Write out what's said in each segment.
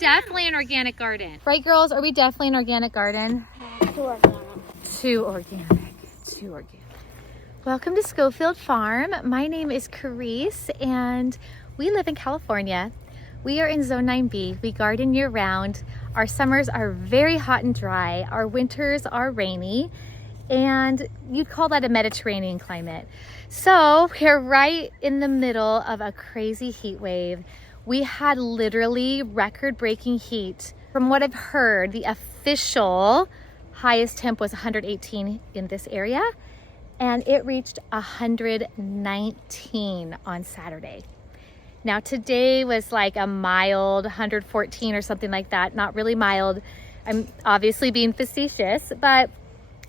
definitely an organic garden. Right, girls? Are we definitely an organic garden? Too organic. Too organic. Too organic. Welcome to Scofield Farm. My name is Carice and we live in California. We are in Zone 9B. We garden year round. Our summers are very hot and dry. Our winters are rainy, and you'd call that a Mediterranean climate. So we're right in the middle of a crazy heat wave. We had literally record-breaking heat. From what I've heard, the official highest temp was 118 in this area, and it reached 119 on Saturday. Now today was like a mild 114 or something like that, not really mild. I'm obviously being facetious, but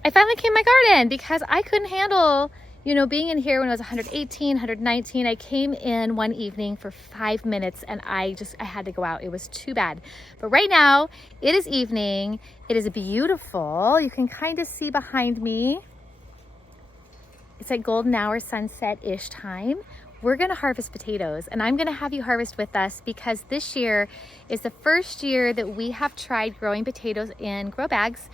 I finally came to my garden because I couldn't handle, you know, being in here when it was 118, 119. I came in one evening for 5 minutes and I had to go out. It was too bad. But right now it is evening. It is beautiful. You can kind of see behind me. It's like golden hour, sunset-ish time. We're gonna harvest potatoes, and I'm gonna have you harvest with us because this year is the first year that we have tried growing potatoes in grow bags.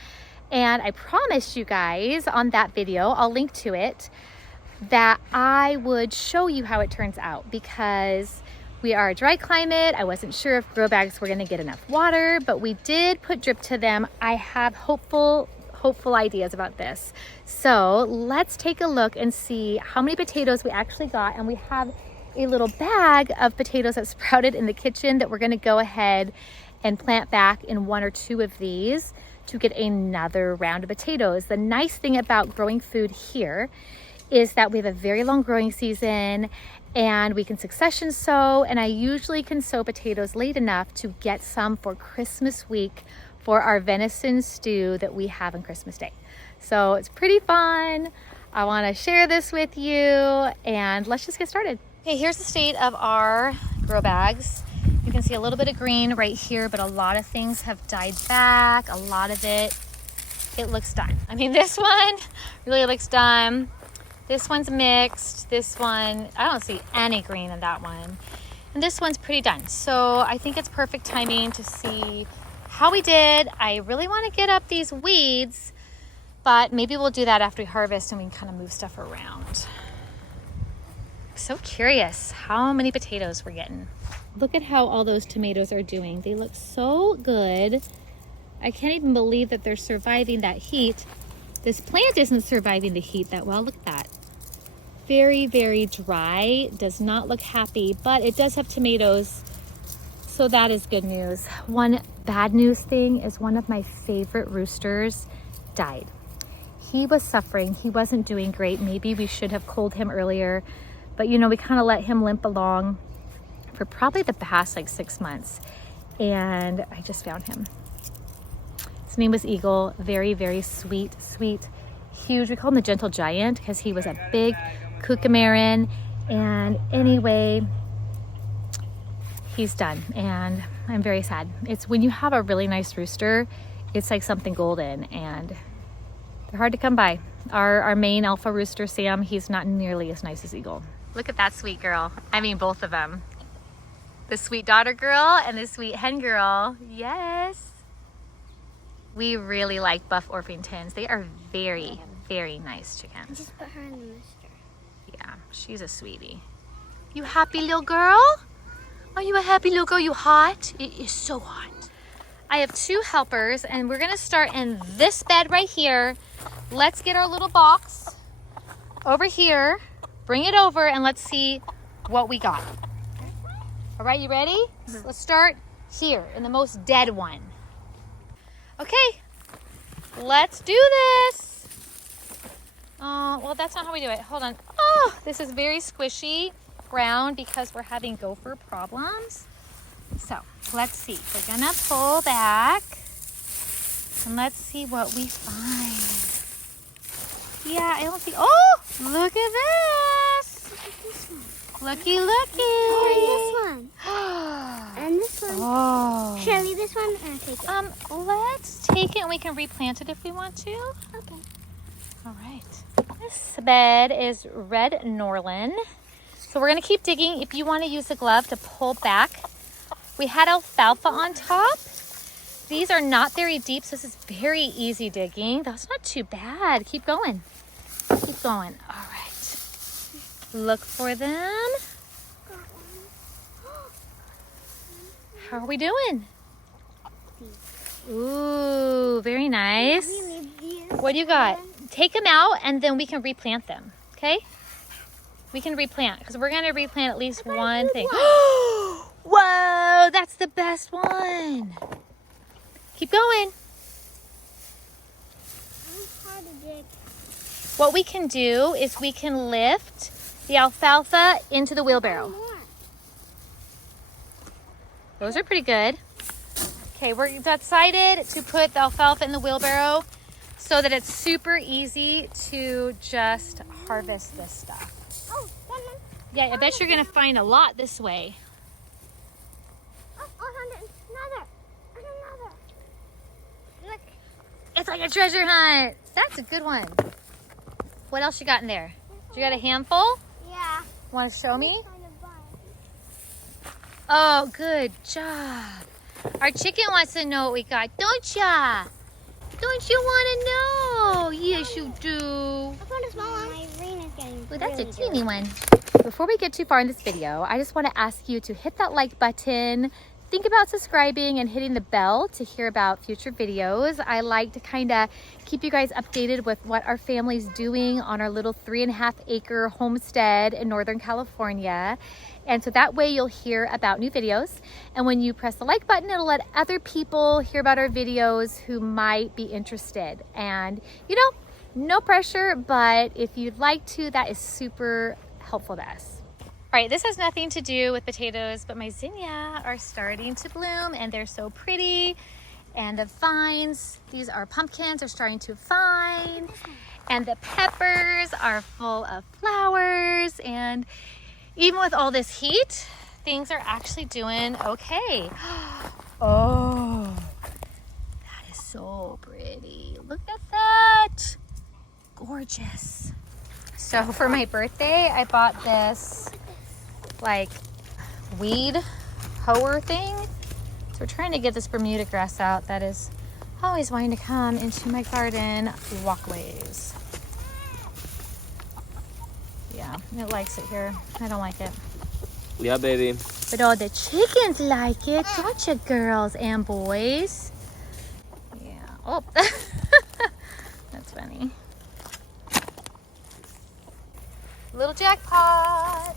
And I promised you guys on that video, I'll link to it, that I would show you how it turns out because we are a dry climate. I wasn't sure if grow bags were gonna get enough water, but we did put drip to them. I have hopeful ideas about this. So let's take a look and see how many potatoes we actually got. And we have a little bag of potatoes that sprouted in the kitchen that we're gonna go ahead and plant back in 1 or 2 of these to get another round of potatoes. The nice thing about growing food here is that we have a very long growing season and we can succession sow, and I usually can sow potatoes late enough to get some for Christmas week for our venison stew that we have on Christmas Day. So it's pretty fun. I wanna share this with you and let's just get started. Okay, here's the state of our grow bags. You can see a little bit of green right here, but a lot of things have died back. A lot of it looks done. I mean, this one really looks done. This one's mixed. This one, I don't see any green in that one. And this one's pretty done. So I think it's perfect timing to see how we did. I really want to get up these weeds, but maybe we'll do that after we harvest and we can kind of move stuff around. I'm so curious how many potatoes we're getting. Look at how all those tomatoes are doing. They look so good. I can't even believe that they're surviving that heat. This plant isn't surviving the heat that well. Look at that. Very, very dry. Does not look happy, but it does have tomatoes. So that is good news. One bad news thing is one of my favorite roosters died. He was suffering. He wasn't doing great. Maybe we should have culled him earlier, but you know, we kind of let him limp along for probably the past like 6 months. And I just found him. His name was Eagle. Very, very sweet, huge. We call him the gentle giant because he was a big Kookameran. And anyway, he's done and I'm very sad. It's when you have a really nice rooster, it's like something golden and they're hard to come by. Our main alpha rooster, Sam, he's not nearly as nice as Eagle. Look at that sweet girl. I mean, both of them. The sweet daughter girl and the sweet hen girl. Yes. We really like Buff Orpingtons. They are very, very nice chickens. Just put her in the mister. Yeah, she's a sweetie. You happy little girl? Are you a happy little girl? You hot? It is so hot. I have 2 helpers and we're gonna start in this bed right here. Let's get our little box over here, bring it over and let's see what we got. All right, you ready? Mm-hmm. Let's start here in the most dead one. Okay, let's do this. Well, that's not how we do it. Hold on. Oh, this is very squishy ground because we're having gopher problems. So let's see. We're gonna pull back and let's see what we find. Yeah, I don't see. Oh, look at this. Looky, looky. Oh, and this one. And this one. Oh. Should I leave this one or take it? Let's take it and we can replant it if we want to. Okay. All right. This bed is red Norland. So we're gonna keep digging. If you want to use a glove to pull back We had alfalfa on top. These are not very deep, so this is very easy digging. That's not too bad. Keep going. Keep going. All right. Look for them. How are we doing? Ooh, very nice. What do you got? Take them out and then we can replant them, okay? We can replant because we're going to replant at least one thing. Whoa, that's the best one. Keep going. What we can do is we can lift the alfalfa into the wheelbarrow. Those are pretty good. Okay, we're decided to put the alfalfa in the wheelbarrow so that it's super easy to just harvest this stuff. Yeah, I bet you're gonna find a lot this way. Another. Look. It's like a treasure hunt. That's a good one. What else you got in there? You got a handful? Yeah. Want to show me? Oh, good job. Our chicken wants to know what we got, don't ya? Don't you want to know? Yes, you do. I found a small one. My ring is getting Well, that's a really teeny one. Before we get too far in this video, I just want to ask you to hit that like button. Think about subscribing and hitting the bell to hear about future videos. I like to kind of keep you guys updated with what our family's doing on our little 3.5 acre homestead in Northern California. And so that way you'll hear about new videos. And when you press the like button, it'll let other people hear about our videos who might be interested. And you know, no pressure, but if you'd like to, that is super helpful to us. All right, this has nothing to do with potatoes, but my zinnia are starting to bloom and they're so pretty. And the vines, these are pumpkins, are starting to vine. And the peppers are full of flowers. And even with all this heat, things are actually doing okay. Oh, that is so pretty. Look at that. Gorgeous. So for my birthday, I bought this like weed hoer thing. So we're trying to get this Bermuda grass out that is always wanting to come into my garden walkways. Yeah, it likes it here. I don't like it. Yeah, baby. But all the chickens like it, don't you, girls and boys? Yeah. Oh, that's funny. Little jackpot.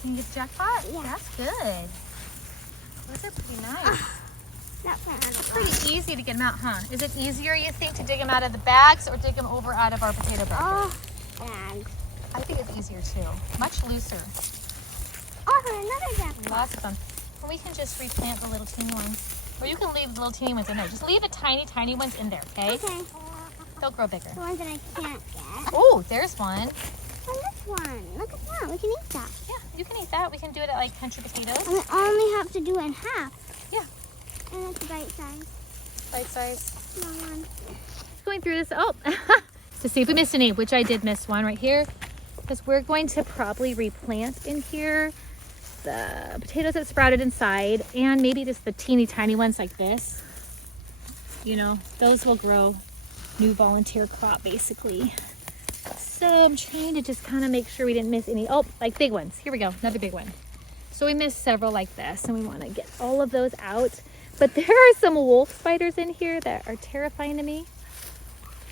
Can you get the jackpot? Yeah. That's good. Those are pretty nice. It's pretty easy to get them out, huh? Is it easier, you think, to dig them out of the bags or dig them over out of our potato bags? And I think it's easier too. Much looser. another jackpot. Lots of them. Or we can just replant the little teeny ones. Or you can leave the little teeny ones in there. Just leave the tiny, tiny ones in there, okay? Okay. They'll grow bigger. The ones that I can't get. Oh, there's one. And this one. Look at that. We can eat that. Yeah, you can eat that. We can do it at like country potatoes. And we only have to do it in half. Yeah. And it's bite size. Bite size. Small one. Going through this, oh, to see if we missed any, which I did miss one right here. Because we're going to probably replant in here the potatoes that sprouted inside and maybe just the teeny tiny ones like this. You know, those will grow new volunteer crop basically. So I'm trying to just kind of make sure we didn't miss any. Oh, like big ones. Here we go, another big one. So we missed several like this and we want to get all of those out. But there are some wolf spiders in here that are terrifying to me.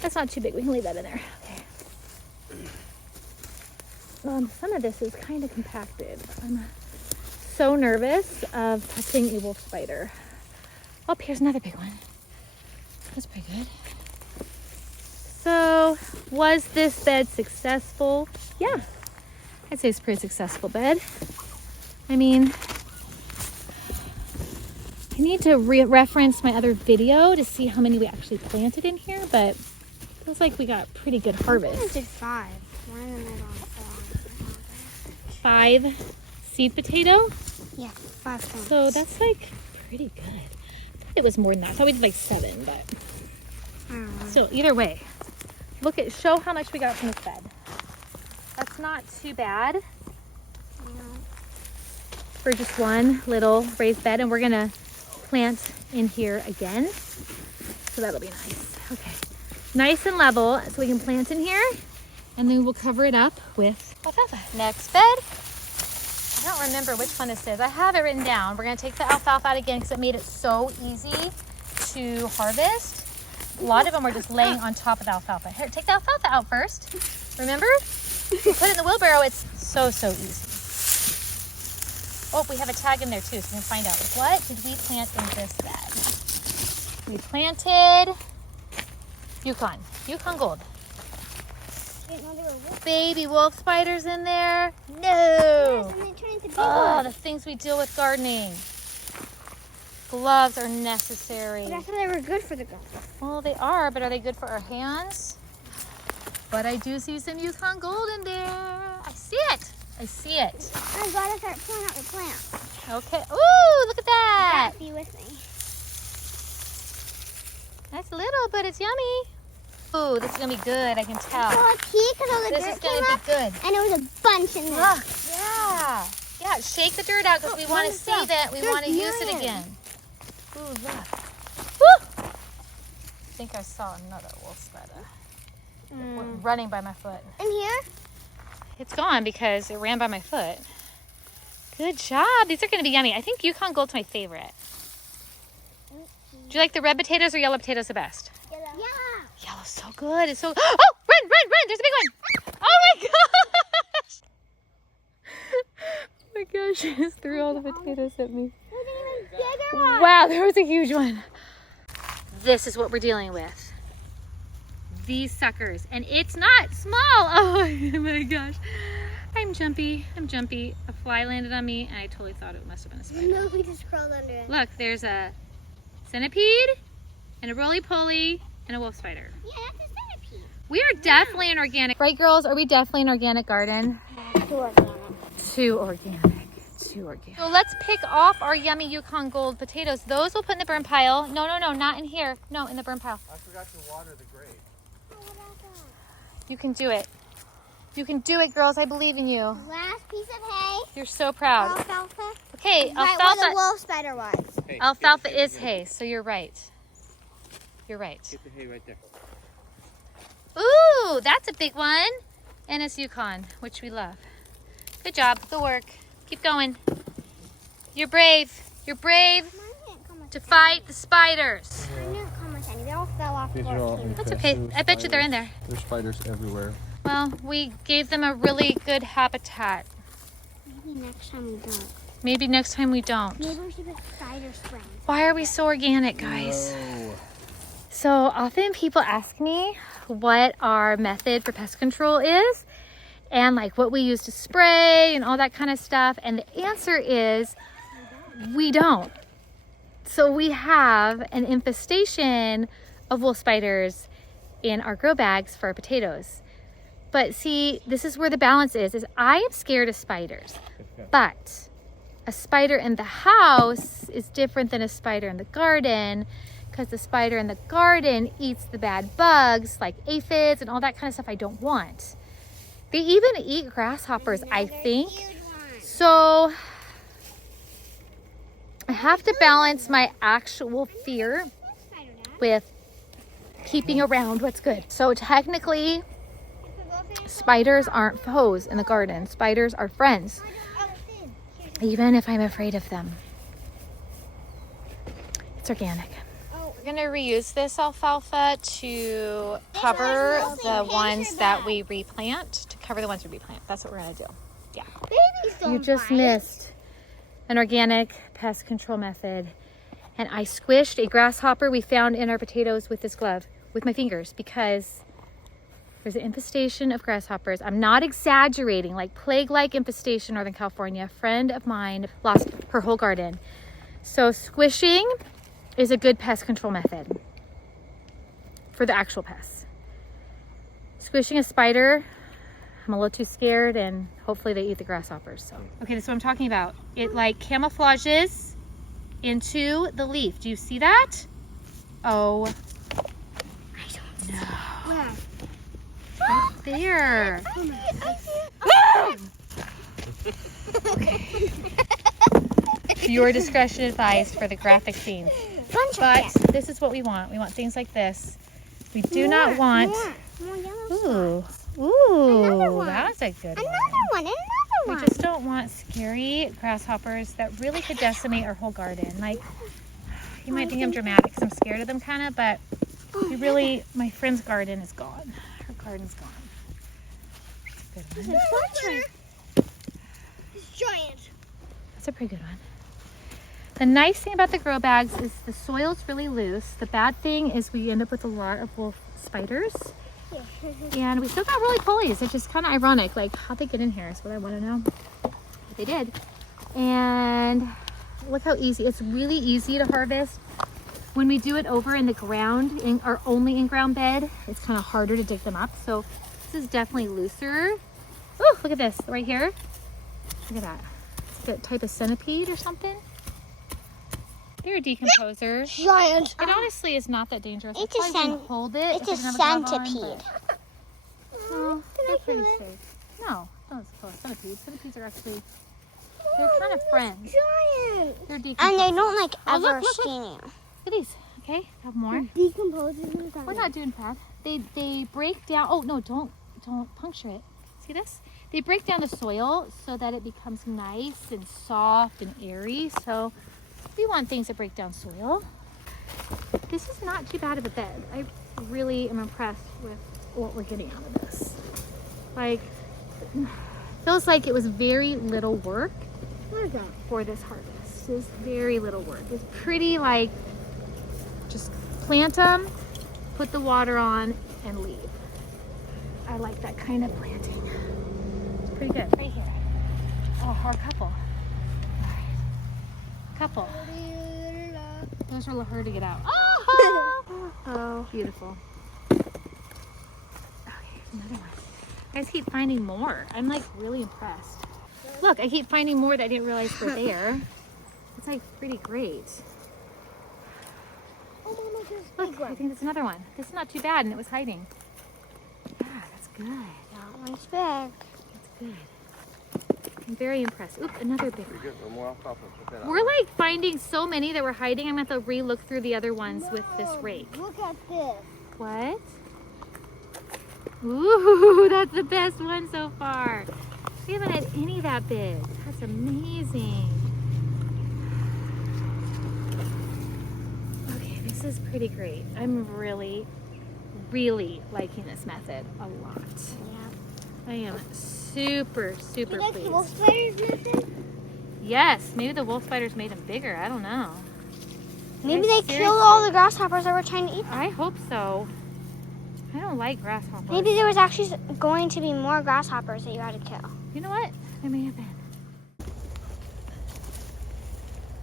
That's not too big, we can leave that in there. Okay. Some of this is kind of compacted. I'm so nervous of touching a wolf spider. Oh, here's another big one. That's pretty good. So, was this bed successful? Yeah, I'd say it's a pretty successful bed. I mean, I need to reference my other video to see how many we actually planted in here, but it feels like we got pretty good harvest. I did 5. One in the middle. 5 seed potato. Yeah, 5 plants. So that's like pretty good. I thought it was more than that. I thought we did like 7, but I don't know. so either way, show how much we got from this bed. That's not too bad. for just one little raised bed, and we're gonna plant in here again. So that'll be nice. Okay, nice and level so we can plant in here, and then we'll cover it up with alfalfa. Next bed. I don't remember which one this is. I have it written down. We're gonna take the alfalfa out again because it made it so easy to harvest. A lot of them were just laying on top of the alfalfa. Here, take the alfalfa out first. Remember? You put it in the wheelbarrow, it's so easy. Oh, we have a tag in there too, so we can find out what did we plant in this bed. We planted Yukon Gold. Baby wolf spiders in there? No! Oh, the things we deal with gardening. Gloves are necessary. But I thought they were good for the gloves. Well, they are, but are they good for our hands? But I do see some Yukon Gold in there. I see it. I see it. I gotta start pulling out the plant. Okay. Ooh, look at that. Be with me. That's little, but it's yummy. Ooh, this is gonna be good. I can tell. So it's pea because all the This dirt is gonna came up, be good. and there was a bunch in there. Look, yeah. Shake the dirt out because we want to see that. We want to use it again. Ooh, look. Woo! I think I saw another wolf spider. It went running by my foot. In here? It's gone because it ran by my foot. Good job. These are going to be yummy. I think Yukon Gold's my favorite. Do you like the red potatoes or yellow potatoes the best? Yellow. Yellow's so good. It's so... Oh, run. There's a big one. Oh my gosh. Oh my gosh. She just threw all the potatoes at me. There's an even bigger one. Wow, there was a huge one. This is what we're dealing with. These suckers. And it's not small. Oh my gosh. I'm jumpy. A fly landed on me and I totally thought it must have been a spider. No, we just crawled under it. Look, there's a centipede and a roly-poly and a wolf spider. Yeah, that's a centipede. We are definitely an organic. Right, girls? Are we definitely an organic garden? Too organic. So let's pick off our yummy Yukon Gold potatoes. Those we'll put in the burn pile. No, not in here. No, in the burn pile. I forgot to water the grape. You can do it. You can do it, girls. I believe in you. Last piece of hay. You're so proud. Alfalfa. Okay, Right where the alfalfa. wolf spider was. Hey, Alfalfa is hay, so you're right. You're right. Get the hay right there. Ooh, that's a big one. And it's Yukon, which we love. Good job. Good work. Keep going. You're brave. You're brave Mine didn't come with to fight the spiders. Mine didn't come with any. They all fell off the These are all floor. That's okay. I bet you they're in there. There's spiders everywhere. Well, we gave them a really good habitat. Maybe next time we don't. Maybe next time we don't. Maybe we should put spiders friends. Why are we so organic, guys? No. So often people ask me what our method for pest control is and like what we use to spray and all that kind of stuff. And the answer is we don't. So we have an infestation of wolf spiders in our grow bags for our potatoes. But see, this is where the balance is I am scared of spiders, but a spider in the house is different than a spider in the garden because the spider in the garden eats the bad bugs like aphids and all that kind of stuff I don't want. They even eat grasshoppers, I think. So I have to balance my actual fear with keeping around what's good. So technically, spiders aren't foes in the garden. Spiders are friends, even if I'm afraid of them. It's organic. We're gonna reuse this alfalfa to cover the ones that we replant. That's what we're gonna do. Yeah. Babies don't You just bite. missed an organic pest control method. And I squished a grasshopper we found in our potatoes with this glove, with my fingers, because there's an infestation of grasshoppers. I'm not exaggerating, like plague-like infestation in Northern California. A friend of mine lost her whole garden. So squishing is a good pest control method for the actual pests. Squishing a spider, I'm a little too scared, and hopefully they eat the grasshoppers. So okay, this is what I'm talking about. It like camouflages into the leaf. Do you see that? Oh, I don't know. Where? Right there. I see it. Okay. Viewer discretion advised for the graphic scenes. But this is what we want. We want things like this. We do not want... More yellow Ooh, spots. Another ooh, one. that's a good Another one. one. We just don't want scary grasshoppers that really could decimate our whole garden. Like, you might think I'm dramatic because I'm scared of them kind of, but we really, my friend's garden is gone. Her garden's gone. That's a good one. It's giant. That's a pretty good one. The nice thing about the grow bags is the soil's really loose. The bad thing is we end up with a lot of wolf spiders. And we still got roly-polies. It's just kind of ironic. Like, how'd they get in here is what I want to know. But they did. And look how easy. It's really easy to harvest. When we do it over in the ground, or only in ground bed, it's kind of harder to dig them up. So this is definitely looser. Oh, look at this right here. Look at that. It's like a type of centipede or something. They're a decomposer. Giant. It honestly is not that dangerous. It's I probably wouldn't hold it. It's if a I didn't have a glove on, centipede. but- No, they're pretty safe. No, don't suppose centipedes. Centipedes are actually, they're kind of friends. Giant. They're decomposers. And they don't like Oh, look, ever look, look. sting you. Look at these. Okay, have more. Decomposing. We're not doing bad. They break down. Oh no, don't puncture it. See this? They break down the soil so that it becomes nice and soft and airy. So we want things that break down soil. This is not too bad of a bed. I really am impressed with what we're getting out of this. Like, feels like it was very little work for this harvest. Just very little work. It's pretty like, just plant them, put the water on, and leave. I like that kind of planting. It's pretty good. Right here. Oh, or a couple. All right. Couple. Those are her to get out. Oh, beautiful. Okay, another one. I just keep finding more. I'm like really impressed. Look, I keep finding more that I didn't realize were there. It's like pretty great. Look, I think that's another one. This is not too bad, and it was hiding. Yeah, that's good. That one's big. That's good. I'm very impressed. Oop, another big one. Pretty good. More alfalfa. Put that out. We're like finding so many that we're hiding. I'm gonna have to re-look through the other ones with this rake. Look at this. What? Ooh, that's the best one so far. We haven't had any that big. That's amazing. Okay, this is pretty great. I'm really, really liking this method a lot. Yeah. I am super, super You like the pleased. wolf spiders method? Yes, maybe the wolf spiders made them bigger. I don't know. Maybe Like, they killed all the grasshoppers that were trying to eat them. I hope so. I don't like grasshoppers. Maybe there was actually going to be more grasshoppers that you had to kill. You know what? There may have been.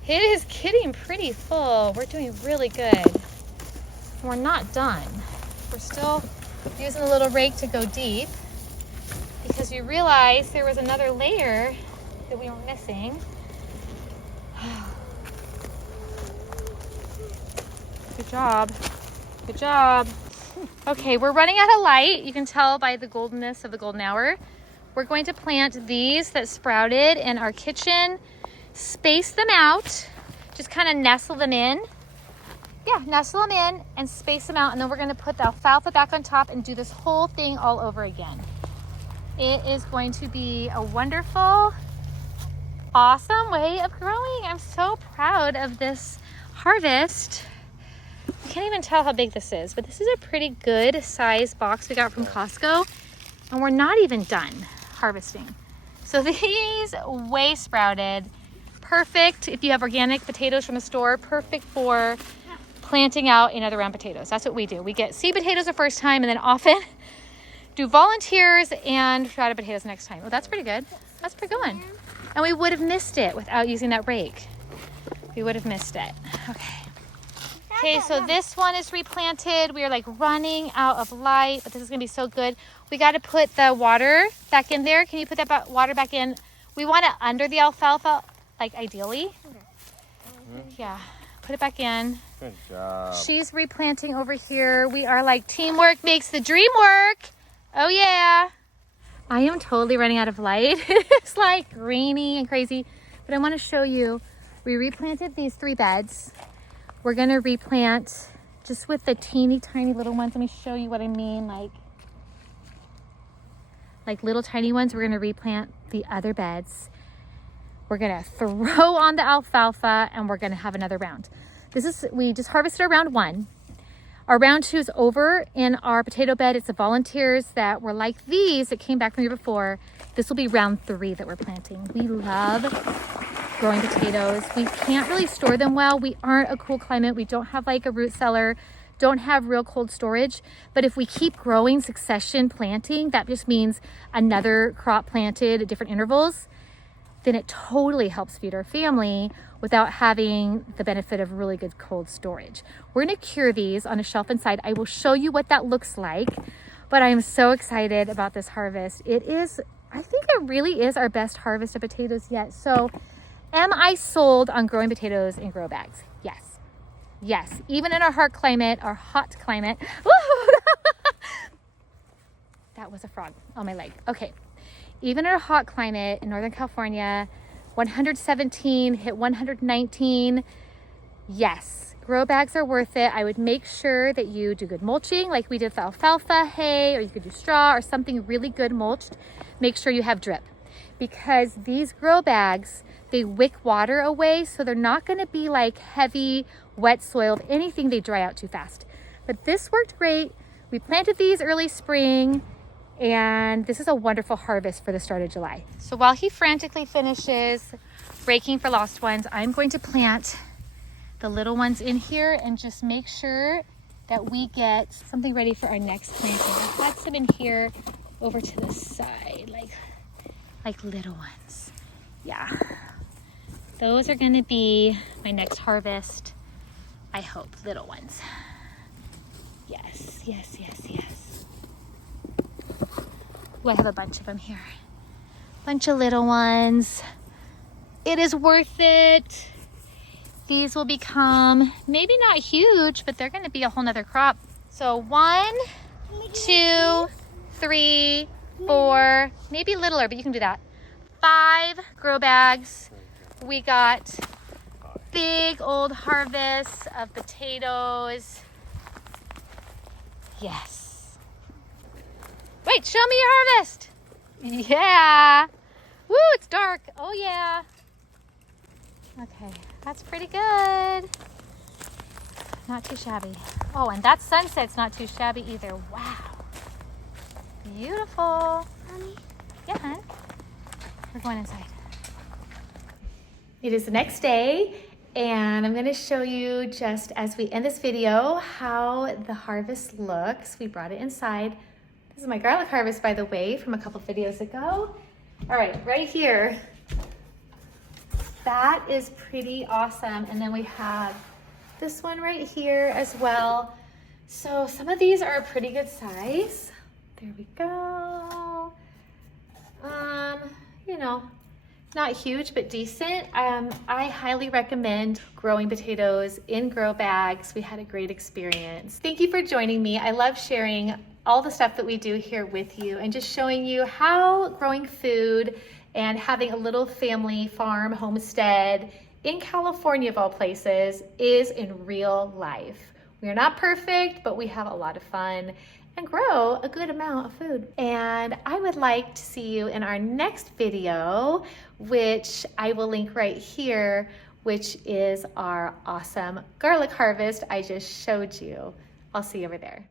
It is getting pretty full. We're doing really good. We're not done. We're still using a little rake to go deep because we realized there was another layer that we were missing. Good job. Good job. Okay, we're running out of light. You can tell by the goldenness of the golden hour. We're going to plant these that sprouted in our kitchen, space them out, just kind of nestle them in. Yeah, nestle them in and space them out, and then we're going to put the alfalfa back on top and do this whole thing all over again. It is going to be a wonderful, awesome way of growing. I'm so proud of this harvest. I can't even tell how big this is, but this is a pretty good size box we got from Costco, and we're not even done harvesting. So these way sprouted, perfect if you have organic potatoes from the store, perfect for planting out in other round potatoes. That's what we do. We get seed potatoes the first time and then often do volunteers and sprouted potatoes next time. Well, that's pretty good. That's a pretty good one. And we would have missed it without using that rake. We would have missed it. Okay. Okay, so this one is replanted. We are like running out of light, but this is gonna be so good. We got to put the water back in there. Can you put that water back in? We want it under the alfalfa, like ideally. Yeah, put it back in. Good job. She's replanting over here. We are like teamwork makes the dream work. Oh yeah. I am totally running out of light. It's like rainy and crazy, but I want to show you We replanted these 3 beds. We're gonna replant just with the teeny tiny little ones. Let me show you what I mean, like little tiny ones. We're gonna replant the other beds. We're gonna throw on the alfalfa and we're gonna have another round. We just harvested our round 1. Our round 2 is over in our potato bed. It's the volunteers that were like these that came back from here before. This will be round 3 that we're planting. We love growing potatoes. We can't really store them well. We aren't a cool climate. We don't have like a root cellar, don't have real cold storage. But if we keep growing succession planting, that just means another crop planted at different intervals, then it totally helps feed our family without having the benefit of really good cold storage. We're gonna cure these on a shelf inside. I will show you what that looks like, but I am so excited about this harvest. I think it really is our best harvest of potatoes yet. So am I sold on growing potatoes in grow bags? Yes. Yes, even in our hot climate, that was a frog on my leg. Okay. Even in a hot climate in Northern California, 117 hit 119. Yes, grow bags are worth it. I would make sure that you do good mulching like we did with alfalfa hay, or you could do straw or something really good mulched. Make sure you have drip, because these grow bags, they wick water away, so they're not gonna be like heavy, wet soil. If anything, they dry out too fast. But this worked great. We planted these early spring, and this is a wonderful harvest for the start of July. So while he frantically finishes raking for lost ones, I'm going to plant the little ones in here and just make sure that we get something ready for our next planting. I've got some in here over to the side, like little ones. Yeah, those are gonna be my next harvest. I hope, little ones. Yes, yes, yes, yes. Ooh, I have a bunch of them here. Bunch of little ones. It is worth it. These will become maybe not huge, but they're gonna be a whole nother crop. So 1, 2, 3, 4, maybe littler, but you can do that. 5 grow bags. We got big old harvests of potatoes. Yes. Wait, show me your harvest. Yeah. Woo, it's dark. Oh yeah. Okay, that's pretty good. Not too shabby. Oh, and that sunset's not too shabby either. Wow. Beautiful. Mommy? Yeah, hon. We're going inside. It is the next day, and I'm going to show you, just as we end this video, how the harvest looks. We brought it inside. This is my garlic harvest, by the way, from a couple videos ago. All right, right here. That is pretty awesome. And then we have this one right here as well. So some of these are a pretty good size. There we go. You know, not huge, but decent. I highly recommend growing potatoes in grow bags. We had a great experience. Thank you for joining me. I love sharing all the stuff that we do here with you and just showing you how growing food and having a little family farm homestead in California, of all places, is in real life. We are not perfect, but we have a lot of fun and grow a good amount of food. And I would like to see you in our next video, which I will link right here, which is our awesome garlic harvest I just showed you. I'll see you over there.